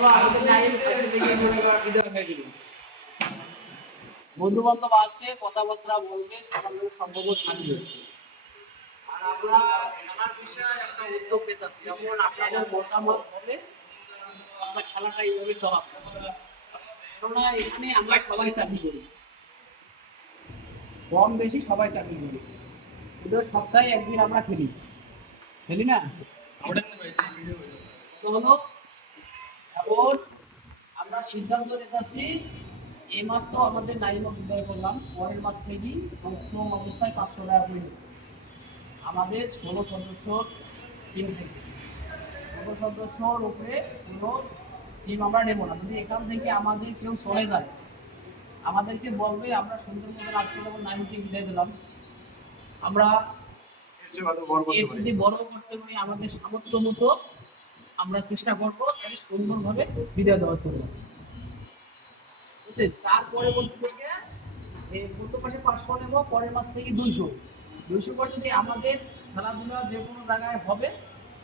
চলো আমাদের নাইম আজকে থেকে বিদায় হয়ে গেল। বন্ধু বান্ধব আছে, কথাবার্তা বলবে, আমাদের সম্পর্ক থাকবে। আর আমরা খেলার বিষয়ে একটা উদ্যোগ নিতেছি, যেমন আপনাদের মতামত হবে আমরা খেলাটা এইভাবে চালাবো। কেননা এখানে আমরা সবাই চাকরি করি, কম বেশি সবাই চাকরি করি, কিন্তু সপ্তাহে একদিন আমরা খেলি, খেলি না? তো হলো এখন আমরা সিদ্ধান্ত নিতেছি এই মাস তো আমাদের নাইমা বিদায় করলাম, পরের মাস থেকেই প্রথম অবস্থায় 500 টাকা করে নেব। আমাদের 16 সদস্য টিম থেকে 16 সদস্যর উপরে কোনো টিম আমরা নেব না। যদি এখান থেকে আমাদের কেউ চলে যায় আমাদেরকে বলবে, আমরা সুন্দর মতো আজকে যেমন নাইমকে বিদায় দিলাম, আমরা এর যদি বড় করতে পারি আমাদের সামর্থ্য মতো আমরা চেষ্টা করবো তাহলে সুন্দরভাবে বিদায় দেওয়ার জন্য। তারপরে বলতে থেকে প্রথম মাসে 500 নেবো, পরের মাস থেকে 200 করে যদি আমাদের খেলাধুলা যে কোনো জায়গায় হবে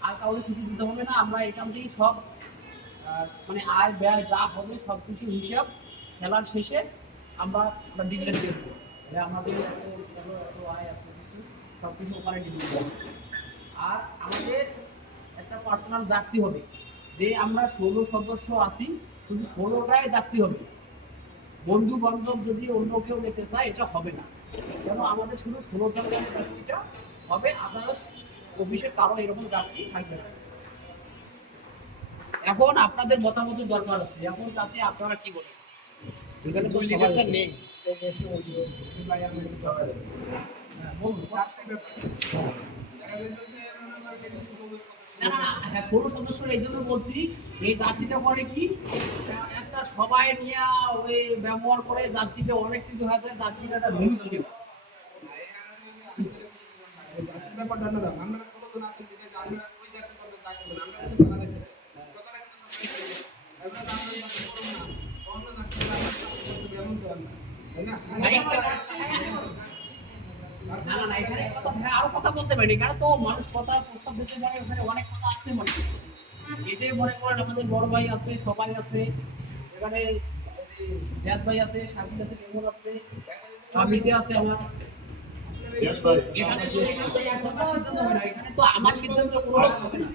আর কাউকে কিছু দিতে হবে না। আমরা এখান থেকেই সব মানে আয় ব্যয় যা হবে সব কিছু হিসাব খেলার শেষে আমরা ডিক্লেয়ার দিয়ে দেবো যে আমাদের এত আয় এত কিছু সব কিছু ওখানে ডিক্লেয়ার দেবো। আর আমাদের একটা পার্সোনাল জার্সি হবে, যে আমরা 16 সদস্য আছি শুধু 16টাই জার্সি হবে। বন্ধু বান্ধব যদি অন্য কেউ নিতে চায় এটা হবে না, কেন আমাদের শুধু 16 জনের জার্সিটা হবে, আদার্স অফিসে কারো এরকম জার্সি থাকবে না। এখন আপনাদের মতামতের দরকার আছে, এখন তাতে আপনারা কি বলেন? এখানে তো লিডারটা নেই, হ্যাঁ 16 সদস্য এই জন্য বলছি, এই জার্সিটা করে কি একটা সবাই নিয়ে ওই ব্যবহার করে জার্সিটা অনেক কিছু হয়ে যায়, জার্সিটা একটা ভ্যালু তৈরি হয়। ব্যাপারটা না, আমরা 16 জন আছি, যে আমরা ওই জায়গা করতে চাই না, আমরা কিন্তু খেলা দেখতে কথাটা কিন্তু সবাই আমরা আমরা জাতি করব না, অন্য জাতি করতে যেমন তো না, তাই না? না না না, এখানে কথা আরো কথা বলতে পারি, এখানে তো মানুষ কথা প্রস্তাব দিতে পারে, ওখানে অনেক কথা আসতে পারে। এটাই মনে করেন আমাদের বড় ভাই আছে, সবাই আছে এখানে, জাদ ভাই আছে, শাকিল আছে, মেমন আছে, আমিতে আছে আমার। এখানে তো এক কথা সিদ্ধান্ত হবে না, এখানে তো আমার সিদ্ধান্ত কোনো হবে না।